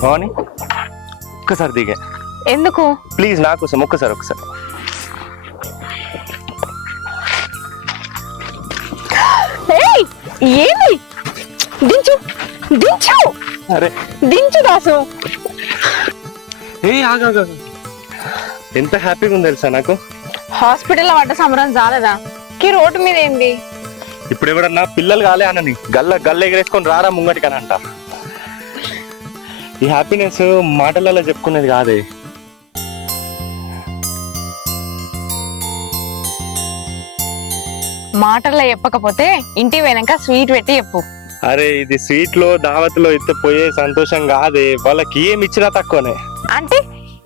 భవాని ఒక్కసారి దిగే. ఎందుకు? ప్లీజ్ నా కోసం ఒక్కసారి. ఏయ్, ఏంది? దించు దించు. అరే దించు దాసు. ఆగా ఎంత హ్యాపీగా ఉంది తెలుసా నాకు. హాస్పిటల్ పడ్డ సంబరం చాలదా కి రోడ్డు మీద ఏంది? ఇప్పుడు ఎవడన్నా పిల్లలు కాలే అనని గల్ల ఎగరేసుకొని రారా ముంగటికి అని అంట. ఈ హ్యాపీనెస్ మాటలలో చెప్పుకునేది కాదే. మాటల్లో చెప్పకపోతే ఇంటికి పోయినాక స్వీట్ పెట్టి చెప్పు. అరే ఇది స్వీట్ లో దావత్లో ఇస్తే పోయే సంతోషం కాదే, వాళ్ళకి ఏమి ఇచ్చినా తక్కువనే. అంటే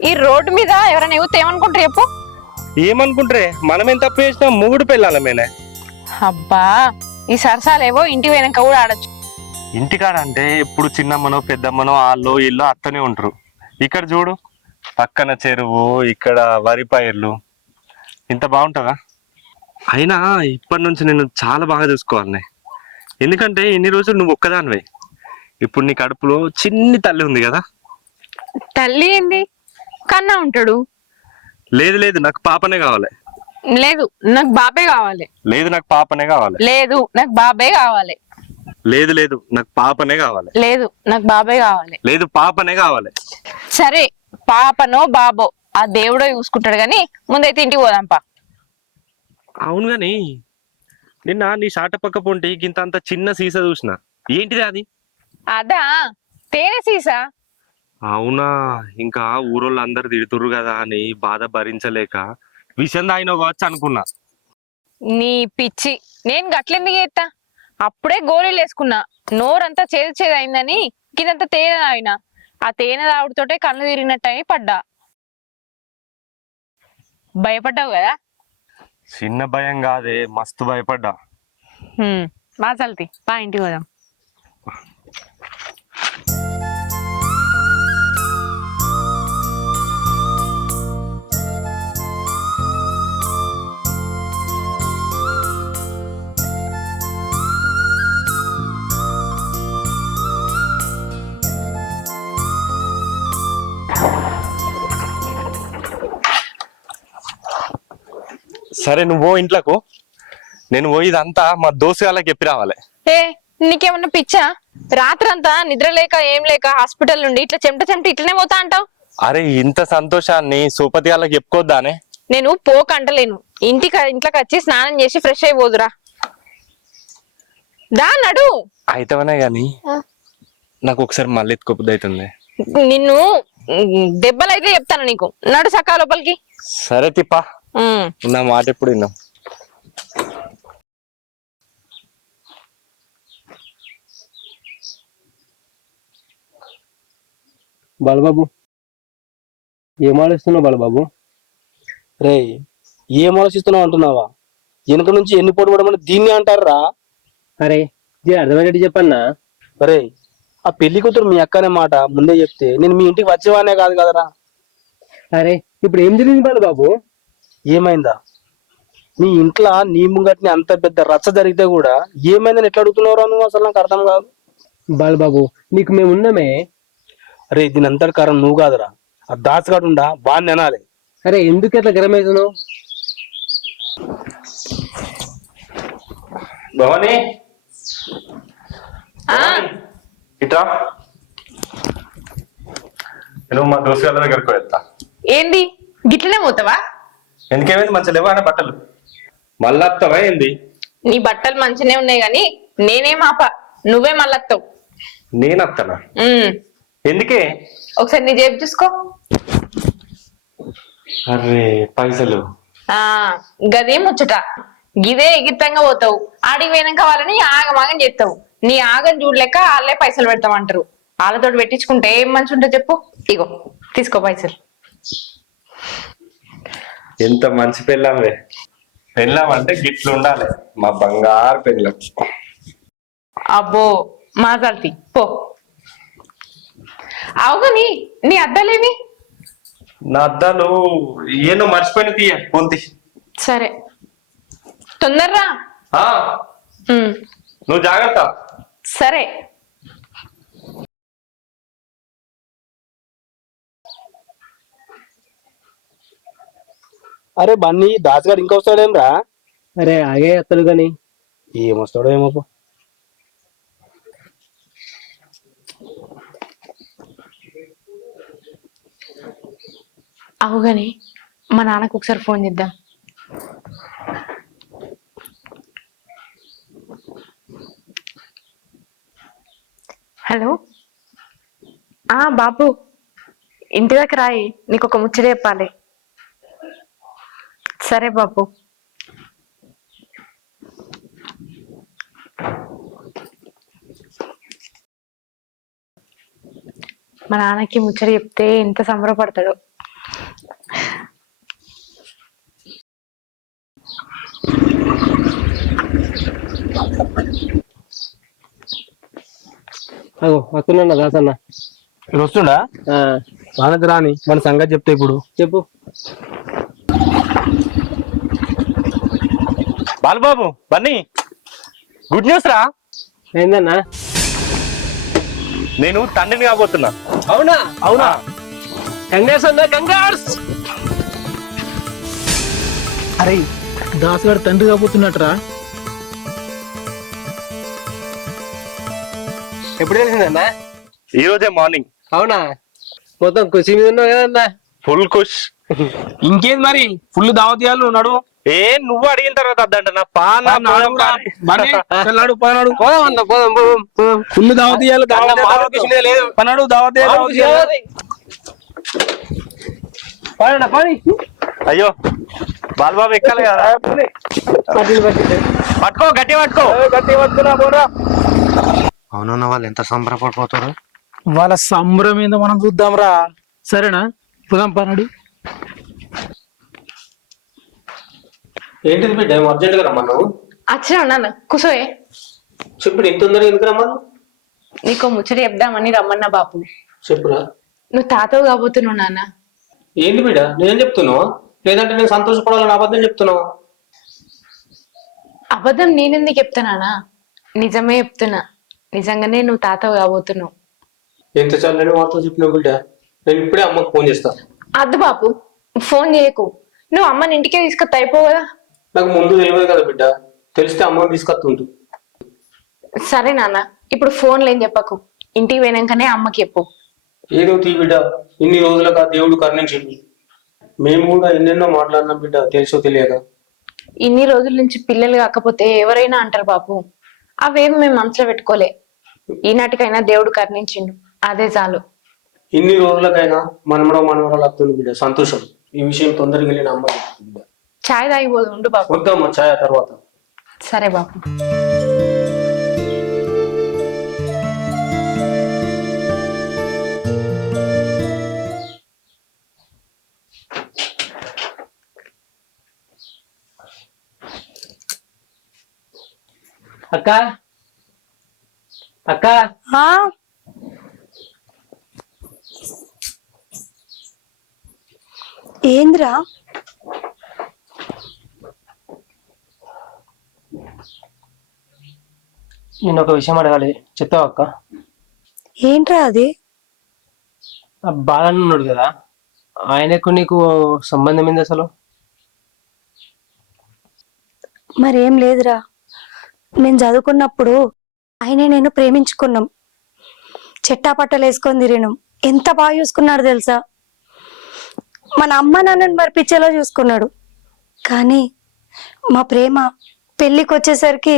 ఈ రోడ్డు మీద ఎవరైనా యూత్ ఏమనుకుంటారు చెప్పు? ఏమనుకుంటారే, మనమేం తప్పు చేసినా మూడు పిల్లలమేనే. అబ్బా ఈ సరసాలేవో ఇంటికి పోయినాక కూడా ఆడొచ్చు. ఇంటికాడ అంటే ఎప్పుడు చిన్నమ్మనో పెద్దమ్మనో వాళ్ళు ఇల్లు అత్తనే ఉంటారు. ఇక్కడ చూడు, పక్కన చెరువు, ఇక్కడ వరి పైర్లు, ఇంత బాగుంటుందా? అయినా ఇప్పటి నుంచి నేను చాలా బాగా చూసుకోవాలి. ఎందుకంటే ఇన్ని రోజులు నువ్వు ఒక్కదానివే. ఇప్పుడు నీ కడుపులో చిన్ని తల్లి ఉంది కదా. తల్లి ఏంది? కన్నా ఉంటాడు. లేదు నాకు పాపనే కావాలి. లేదు నాకు బాబే కావాలి. లేదు నాకు పాపనే కావాలి. లేదు నాకు బాబే కావాలి. లేదు నాకు పాపనే కావాలి. లేదు నాకు బాబే కావాలి. లేదు పాపనే కావాలి. సరే పాపనో బాబో ఆ దేవుడో చూసుకుంటాడు గాని ముందైతే ఇంటికి పోదాంపా. అవును గాని నిన్న నీ షాట పక్క పొంటి ఇంత అంత చిన్న సీసా చూసిన, ఏంటిది అది? అదా తేనె సీసా. అవునా? ఇంకా ఊరోళ్ళు అందరు తిడుతుర్రు కదా అని బాధ భరించలేక విషం తాగిన కావచ్చు అనుకున్నా. నీ పిచ్చి, నేను గట్లెందుకు చేస్తా? అప్పుడే గోళీలు వేసుకున్నా, నోరంతా చేదు అయిందని కిందంతా తేనె తాగిన. ఆ తేనె తాగుడుతోటే కళ్ళు తిరిగినట్టయి పడ్డా. భయపడ్డావు కదా? చిన్న భయం కాదే, మస్తు భయపడ్డా. మా చల్తి పా ఇంటికి పోదాం. సరే నువ్వు పో ఇంట్లోకు, నేను పోయి ఇదంతా మా దోస్తు వాళ్ళకి చెప్పి రావాలి. ఏ నీకేమన్నా పిచ్చా? రాత్రంతా నిద్ర లేక ఏం లేక హాస్పిటల్ నుండి ఇట్లా చెమట ఇట్లనే పోతా అంటావు? అరే ఇంత సంతోషాన్ని సూపతి వాళ్ళకి చెప్పుకోద్దానే? నేను పోకంటలేను. ఇంట్లోకి వచ్చి స్నానం చేసి ఫ్రెష్ అయిపోదురా. దా నడు. అయితేవనే గాని నాకు ఒకసారి మళ్ళీ ఎత్తుకోబుద్ది అవుతుంది. నిన్ను దెబ్బలైతే చెప్తాను నీకు. నడు సకా లోపలికి. సరే తిప్పా, నా మాట ఎప్పుడు విన్నావు? బాలబాబు ఏం ఆలోచిస్తున్నావు బాలబాబు? రే ఏం ఆలోచిస్తున్నావు అంటున్నావా? వెనుక నుంచి ఎన్ని పోటు పడమని దీన్ని అంటారా? అరే అర్థమయ్యేటి చెప్పన్నా. అరే ఆ పెళ్లి కూతురు మీ అక్కనే మాట ముందే చెప్తే నేను మీ ఇంటికి వచ్చేవానే కాదు కదరా. అరే ఇప్పుడు ఏం జరిగింది బాలబాబు? ఏమైందా? నీ ఇంట్లో నీ ముంగట్ని అంత పెద్ద రచ్చ జరిగితే కూడా ఏమైందని ఎట్లా అడుగుతున్నావురా నువ్వు? అసలు నాకు అర్థం కాదు. బాలబాబు నీకు మేము ఉన్నామే. అరే దీని అంతటి కారణం నువ్వు కాదురా, ఆ దాచగాడుండా బాగా అనాలి. అరే ఎందుకు ఎట్లా గరం అవుతున్నావు? భవాని ఇట్రా, నేను మా దోస్తు వాళ్ళ దగ్గరకు వెళ్తా. ఏంది గిట్లనే పోతావా? ఎందుకేమైంది? మంచి లేవా అనే బట్టలు మళ్ళా వస్తావా ఏంది? నీ బట్టలు మంచినే ఉన్నాయి గాని నేనేం ఆప, నువ్వే మళ్ళొస్తావు. నేను వస్తానా? ఎందుకే? ఒకసారి నీ జేబు చూసుకో. అరే పైసలు గదే ముచ్చట. గిదే ఎగిరితంగా పోతావు. ఆడికి పోయినాక వాళ్ళని ఆగమాగం చేస్తావు. నీ ఆగం చూడలేక వాళ్ళే పైసలు పెడతామంటారు. వాళ్ళతో పెట్టించుకుంటే ఏం మంచి ఉంటుంది చెప్పు. ఇగో తీసుకో పైసలు. ఎంత మంచి పెళ్ళామే. పెళ్ళాం అంటే గిట్లు ఉండాలి, మా బంగారు పెళ్ళం. అబ్బో మా చల్తి పో. అవుగాని నీ అద్దాలేవి? నా అద్దాలు ఏదో మర్చిపోయిన తీయ పొంతి. సరే తొందర్రా. నువ్వు జాగ్రత్త. సరే. అరే బన్నీ దాసుగాడు ఇంకా వస్తాడేం రా? అరే ఆగే అత్తడు కానీ ఏమొస్తాడో ఏమో పో. అవుగాని మా నాన్నకు ఒకసారి ఫోన్ చేద్దాం. హలో బాబు, ఇంటి దగ్గర రాయి, నీకు ఒక ముచ్చట చెప్పాలి. సరే బాబు. మా నాన్నకి ముచ్చట చెప్తే ఎంత సంబరపడతాడో. అగో వస్తున్నా దాసన్న. ఇక్కడ వస్తుండా? ఆ, వానది రాని మన సంగతి చెప్తే ఇప్పుడు. చెప్పు. బాలబాబు, బన్నీ, గుడ్ న్యూస్ రా. ఏందన్నా? నేను తండ్రిని కాబోతున్నా. అవునా? అవునా? కంగ్రాట్స్ అన్నా, కంగ్రాట్స్. అరే దాసుగాడు తండ్రి కాబోతున్నట్రా. ఎప్పుడు తెలిసిందన్నా? ఈ రోజే మార్నింగ్. అవునా? మొత్తం ఖుషి మీద ఉన్నావు కదన్నా. ఫుల్ ఖుష్. ఇంకేంది మరి, ఫుల్ దావతీయాలు నడు. ఏ నువ్వు అడిగిన తర్వాత అద్దంట నా పాన నడు పనాడు పోదాం అన్న, పోదాం పోదాం పోదాం. ఫుల్ దావతీయాలు లేదు. పనాడు పాడన్నా పాడి. అయ్యో బాలబాబు ఎక్కాలి కదా. పట్టింది పట్టింది. పట్టుకో, గట్టి పట్టుకో. గట్టి పట్టుకున్నా పోరా. అవునన్న, వాళ్ళు ఎంత సంబరపడిపోతారు. వాళ్ళ సంబరం ఏందో మనం చూద్దాం రా. సరేనా, పోదాం పనాడు. ఏంటిది బిడ్డ, అర్జెంట్ గా రమ్మన్నావు? వచ్చినా నాన్న, కూసోయే. చెప్పు, ఇంత తొందరగా ఎందుకు రమ్మను? నీకో ముచ్చట చెప్దామని రమ్మన్నా బాపు. చెప్పురా. నువ్వు తాతవు కాబోతున్నావు నాన్న. ఏంది బిడ్డ, నేను చెప్తున్నావా లేదంటే నేను సంతోషపడాలని అబద్ధం చెప్తున్నావా? అబద్ధం నేనెందుకు చెప్తానా? నిజమే చెప్తున్నా. నిజంగానే నువ్వు తాతవు కాబోతున్నావు. ఎంత చల్లని వార్త చెప్పినావు బిడ్డ. నేను ఇప్పుడే అమ్మకు ఫోన్ చేస్తా. అద్దు బాపు, ఫోన్ చేయకు. నువ్వు అమ్మని ఇంటికే తీసుకొస్తా అయిపో కదా. నాకు ముందు తెలియదు కదా బిడ్డ, తెలిస్తే అమ్మని తీసుకొస్తుంటు. సరే నాన్న, ఇప్పుడు ఫోన్లు ఏం చెప్పకు. ఇంటికి పోయినాకనే అమ్మకి చెప్పు. ఏదో తీ బిడ్డ, ఇన్ని రోజులకు ఆ దేవుడు కరుణించింది. మేము కూడా ఎన్నెన్నో మాట్లాడినాం బిడ్డ, తెలుసో తెలియక. ఇన్ని రోజుల నుంచి పిల్లలు కాకపోతే ఎవరైనా అంటారు బాపు. అవేం మేము మనసులో పెట్టుకోలే. ఈనాటికైనా దేవుడు కరుణించిండు, అదే చాలు. ఇన్ని రోజులకైనా మనమడో మనవరాలు వస్తుంది బిడ్డ, సంతోషం. ఈ విషయం తొందరగా వెళ్ళిన అమ్మ బిడ్డ. ఛాయ్ తాగిపోదు, ఉండు బాపు. వద్దామా ఛాయ తర్వాత. సరే బాపు. అక్క అక్క, ఏంద్రా? నేను ఒక విషయం అడగాలి, చెప్తావా అక్క? ఏంట్రా అది? ఆ బాలన్న ఉన్నాడు కదా, ఆయనకు నీకు సంబంధం ఏంది అసలు? మరేం లేదురా. నేను చదువుకున్నప్పుడు ఆయనే నేను ప్రేమించుకున్నాం. చెట్టాపట్టలు వేసుకొని తిరిగినాం. ఎంత బాగా చూసుకున్నాడు తెలుసా? మన అమ్మ నాన్నని మరిపించేలా చూసుకున్నాడు. కానీ మా ప్రేమ పెళ్ళికి వచ్చేసరికి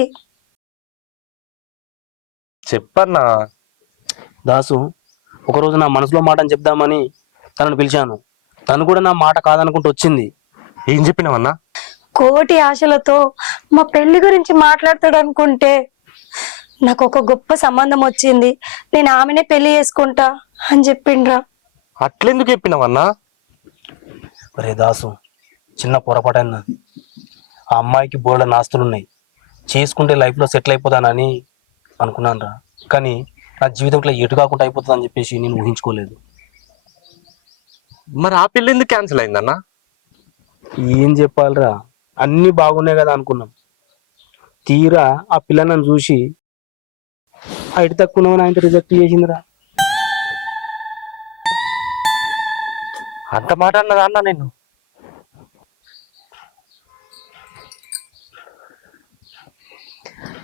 చెప్పన్నా. దాసు, ఒకరోజు నా మనసులో మాట అని చెప్దామని తనను పిలిచాను. తను కూడా నా మాట కాదనుకుంటూ వచ్చింది. ఏం చెప్పినావన్నా? కోటి ఆశలతో మా పెళ్లి గురించి మాట్లాడతాడు అనుకుంటే నాకు ఒక గొప్ప సంబంధం వచ్చింది, నేను ఆమెనే పెళ్లి చేసుకుంటా అని చెప్పిండ్రా. అట్లెందుకు చెప్పినావన్నా? ఒరే దాసు, చిన్న పొరపాటైనా. ఆ అమ్మాయికి బోల్డెన్ ఆస్తులున్నాయి. చేసుకుంటే లైఫ్లో సెటిల్ అయిపోతానని అనుకున్నాను రా. కానీ నా జీవితంలో ఎటు కాకుండా అయిపోతుంది అని చెప్పేసి నేను ఊహించుకోలేదు. మరి ఆ పెళ్ళి ఎందుకు క్యాన్సిల్ అయిందన్నా? ఏం చెప్పాలిరా, అన్ని బాగున్నాయి కదా అనుకున్నాం. తీరా ఆ పిల్ల నన్ను చూసి హైట్ తక్కువ ఆయన రిజెక్ట్ చేసిందిరా. అంత మాట అన్నదా అన్న నేను?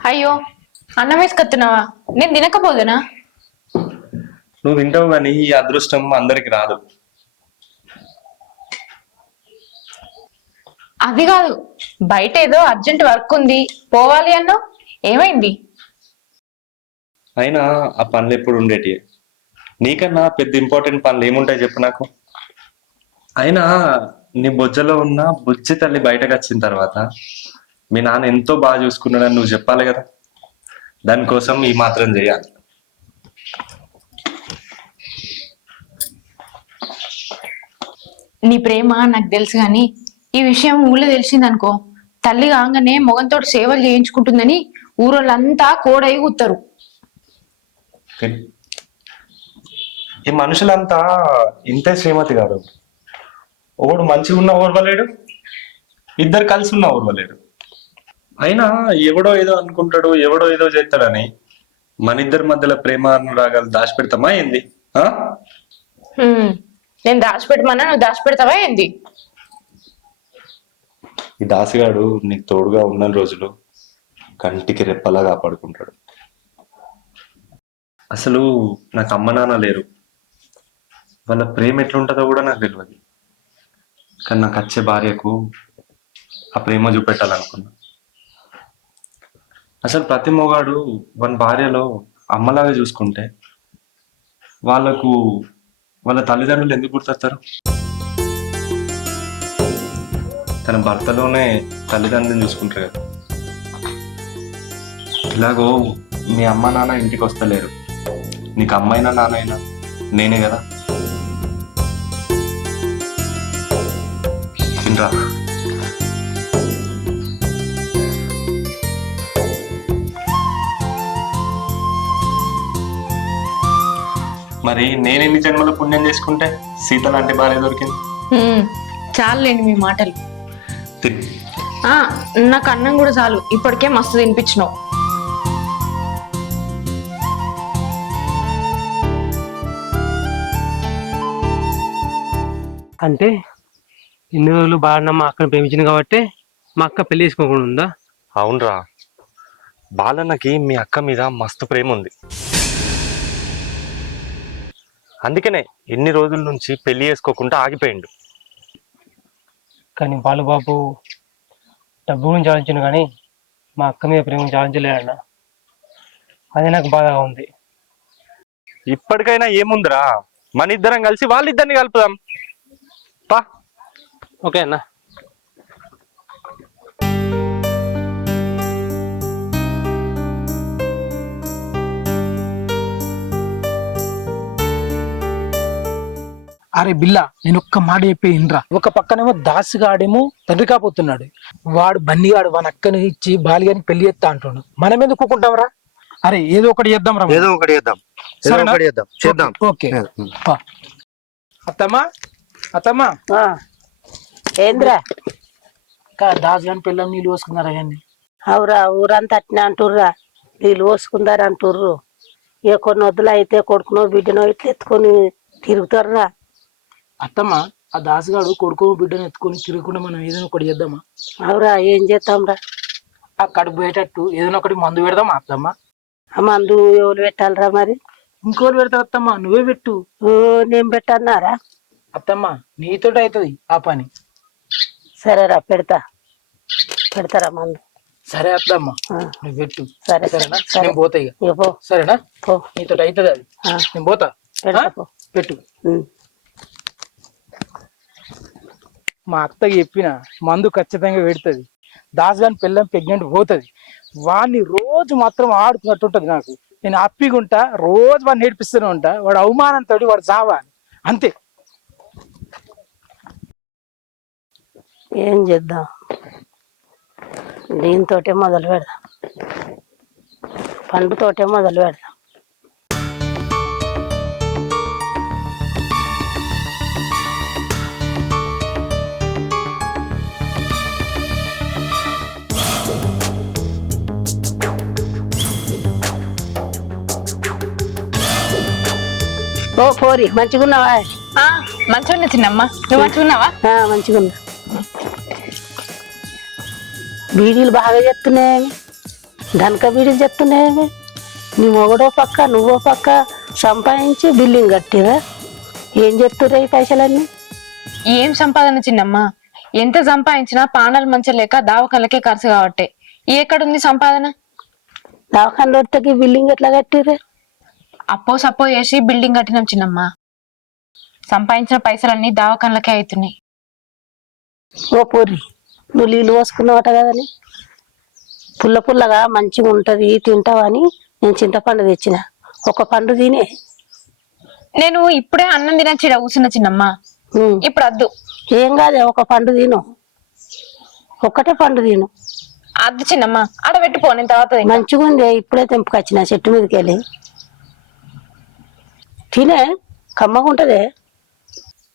అయ్యో అన్నం వేసుకొస్తున్నావా? నేను తినకపోదునా? నువ్వు తింటావు కానీ ఈ అదృష్టం అందరికి రాదు. అది కాదు, బయట ఏదో అర్జెంట్ వర్క్ ఉంది, పోవాలి అన్నావు, ఏమైంది? అయినా ఆ పనులు ఎప్పుడు ఉండేటి? నీకన్నా పెద్ద ఇంపార్టెంట్ పనులు ఏముంటాయి చెప్పు నాకు. అయినా నీ బొజ్జలో ఉన్న బుజ్జి తల్లి బయటకు వచ్చిన తర్వాత మీ నాన్న ఎంతో బాగా చూసుకున్నాడని నువ్వు చెప్పాలి కదా. దానికోసం ఈ మాత్రం చేయాలి. నీ ప్రేమ నాకు తెలుసు గాని ఈ విషయం ఊళ్ళో తెలిసిందనుకో, తల్లి కాగానే మొగంతో సేవలు చేయించుకుంటుందని ఊరోళ్ళంతా కోడై కూతారు. ఈ మనుషులంతా ఇంతే శ్రీమతి గారు. ఒకడు మంచిగా ఉన్న ఓర్వలేడు, ఇద్దరు కలిసి ఉన్న ఓర్వలేడు. అయినా ఎవడో ఏదో అనుకుంటాడు, ఎవడో ఏదో చేస్తాడని మన ఇద్దరి మధ్యలో ప్రేమ అనురాగాలు దాచిపెడతామా ఏంది? నేను దాచిపెట్టమన్నా నువ్వు దాచిపెడతావా ఏంది? ఈ దాసిగాడు నీకు తోడుగా ఉన్న రోజులు కంటికి రెప్పలా కాపాడుకుంటాడు. అసలు నాకు అమ్మ నాన్న లేరు, వాళ్ళ ప్రేమ ఎట్లుంటుందో కూడా నాకు తెలియదు. కానీ నాకు వచ్చే భార్యకు ఆ ప్రేమ చూపెట్టాలనుకున్నా. అసలు ప్రతి మొగాడు వాళ్ళ భార్యలో అమ్మలాగా చూసుకుంటే వాళ్ళకు వాళ్ళ తల్లిదండ్రులు ఎందుకు గుర్తొస్తారు? తన భర్తలోనే తల్లిదండ్రులను చూసుకుంటారు కదా. ఇలాగో మీ అమ్మ నాన్న ఇంటికి వస్తలేరు, నీకు అమ్మైనా నాన్నైనా నేనే కదా. తినరా. మరి నేనెన్ని జన్మల పుణ్యం చేసుకుంటే సీత లాంటి భార్య దొరికింది? చాలులేండి మీ మాటలు. తిన్. నాకు అన్నం కూడా చాలు, ఇప్పటికే మస్తు తినిపించినావు. అంటే ఇన్ని రోజులు బాగా మా అక్కని ప్రేమించింది కాబట్టి మా అక్క పెళ్లి చేసుకోకుండా ఉందా? అవునరా, బాలన్నకి మీ అక్క మీద మస్తు ప్రేమ ఉంది. అందుకనే ఇన్ని రోజుల నుంచి పెళ్లి చేసుకోకుండా ఆగిపోయిండు. కానీ బాలుబాబు డబ్బు గురించి ఆలోచించను కానీ మా అక్క మీద ప్రేమ గురించి ఆలోచించలేదన్న. అదే నాకు బాధగా ఉంది. ఇప్పటికైనా ఏముందిరా, మన ఇద్దరం కలిసి వాళ్ళిద్దరిని కలుపుదాం పా. ఓకే అన్న. అరే బిల్లా, నేను ఒక్క మాట చెప్పి ఇండ్రా. ఒక పక్కనేమో దాసుగాడేమో తండ్రి కాపోతున్నాడు, వాడు బన్నీగాడు వాని అక్కని ఇచ్చి బాలిగాని పెళ్లి చేస్తా అంటున్నాడు. మనం ఎందుకు ఊకుంటాంరా? అరే ఏదో ఒకటి చేద్దాం రా. ఏదో ఒకటి చేద్దాం, సరేనా? చేద్దాం. ఓకే అత్తమ్మా, అత్తమ్మా ఏంద్రా దాసు గాని పిల్లలు నీళ్ళు పోసుకున్నారా? కానీ అవురా, ఊరంతా అట్నే అంటుర్రా, నీళ్ళు పోసుకుందారు అంటుర్రు. ఏ కొన్ని వద్దులు అయితే కొడుకునో బిడ్డనో ఇట్లా ఎత్తుకొని తిరుగుతారురా. అత్తమ్మ, ఆ దాసుగాడు కొడుకు బిడ్డను ఎత్తుకొని తిరగకుండా మనం ఏదైనా ఒకటి చేద్దామా? అవురా, ఏం చేద్దాంరా? ఆ కడుపు పోయేటట్టు ఏదైనా ఒకటి మందు పెడదామా అత్తమ్మ? ఆ మందు ఎవరు పెట్టాలరా మరి? ఇంకోరు పెడతా అత్తమ్మ, నువ్వే పెట్టు. ఓ నేను పెట్టన్నారా? అత్తమ్మ నీతో అవుతుంది ఆ పని. సరేరా, పెడతారా మందు. సరే అత్తమ్మ, నువ్వు పెట్టు. సరే సరేనా? సరే. నేను పోతా ఇక. ఇక పో. సరేనా? పో. నీతో అవుతుంది అది. నేను పోతా. పెడతా పో. పెట్టు. ఉం. మా అత్తకి చెప్పిన మందు ఖచ్చితంగా పెడుతుంది. దాసుగాని పిల్లం ప్రెగ్నెంట్ పోతుంది. వాడిని రోజు మాత్రం ఆడుతున్నట్టు ఉంటుంది నాకు. నేను హ్యాపీగా రోజు వాడిని నేర్పిస్తూనే ఉంటా. వాడు అవమానంతో వాడు చావాలి అంతే. ఏం చేద్దాం, దీంతోటే మొదలు పెడదాం, పండుతోటే మొదలు పెడదాం. ఓ పోరి, మంచిగున్నావా? మంచిగా చిన్నమ్మ, నువ్వు మంచిగున్నావా? మంచిగున్నా. బీడీలు బాగా చెప్తున్నాయి. ధనక బీడీలు చెప్తున్నాయేమి నీ మొగడో పక్క నువ్వో పక్క సంపాదించి బిల్డింగ్ కట్టిరా ఏం చెప్తుర్రా ఈ పైసలన్నీ ఏం సంపాదన చిన్నమ్మ, ఎంత సంపాదించినా పానాలు మంచి లేక దావకాలకే ఖర్చు కాబట్టి ఎక్కడుంది సంపాదన? దవాఖాన రోడ్డుకి బిల్డింగ్ ఎట్లా కట్టిర్రా అప్పో సప్పో చేసి బిల్డింగ్ కట్టినాం చిన్నమ్మ. సంపాదించిన పైసలన్నీ దావకాలకే అవుతున్నాయి. ఓ పూరి నువ్వు నీళ్ళు పోసుకున్నావట కదని పుల్ల పుల్లగా మంచిగా ఉంటది తింటావని నేను చింతపండు తెచ్చిన ఒక పండు తినే నేను ఇప్పుడే అన్నం తినచ్చిడ కూర్చున్న చిన్నమ్మ. ఇప్పుడు వద్దు. ఏం కాదే ఒక పండు తిను ఒక్కటే పండు తిను అద్దు చిన్నమ్మ, ఆడ పెట్టిపో, నేను తర్వాత తింటా. మంచిగా ఉంది ఇప్పుడే తెంపుకొచ్చిన చెట్టు మీదకి వెళ్ళి తినే కమ్మగా ఉంటదే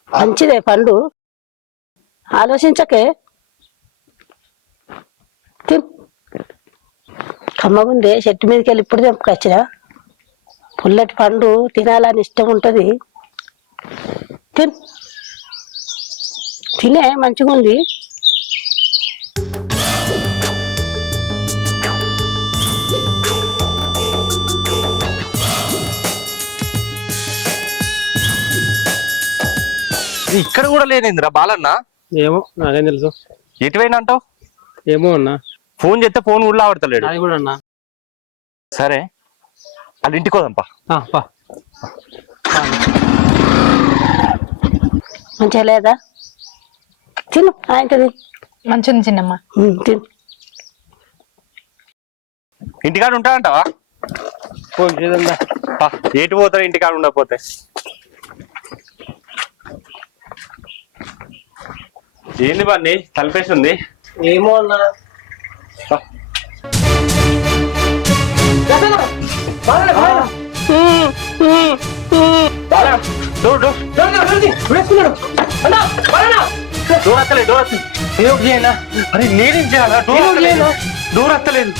మంచిదే పండు ఆలోచించకే తిన్ కమ్మగుందే చెట్టు మీదకి వెళ్ళి ఇప్పుడు తెంపుకొచ్చిన పుల్లటి పండు తినాలని ఇష్టం ఉంటది తినే మంచిగా ఉంది ఇక్కడ కూడా లేనిందిరా బాలన్న. ఏమో నాకేం తెలుసు. ఎటువైనా అంటావు? ఏమో అన్నా, ఫోన్ చేస్తే ఫోన్ కూడా ఆడతలేడు. అది కూడా అన్నా. సరే వాళ్ళ ఇంటికి పోదాంపా. పా. మంచిగా లేదా తిను ఆయనది మంచిది చిన్నమ్మ. తిను ఇంటికాడ ఉంటాడంటావా? ఫోన్ చేద్దా. ఎటు పోతారు ఇంటికాడ ఉండకపోతే? ఏంది బండి తలపేసి ఉంది? ఏమో అన్నా. అరే నేనేం చేయాలా? డోర్ వస్తలేదు.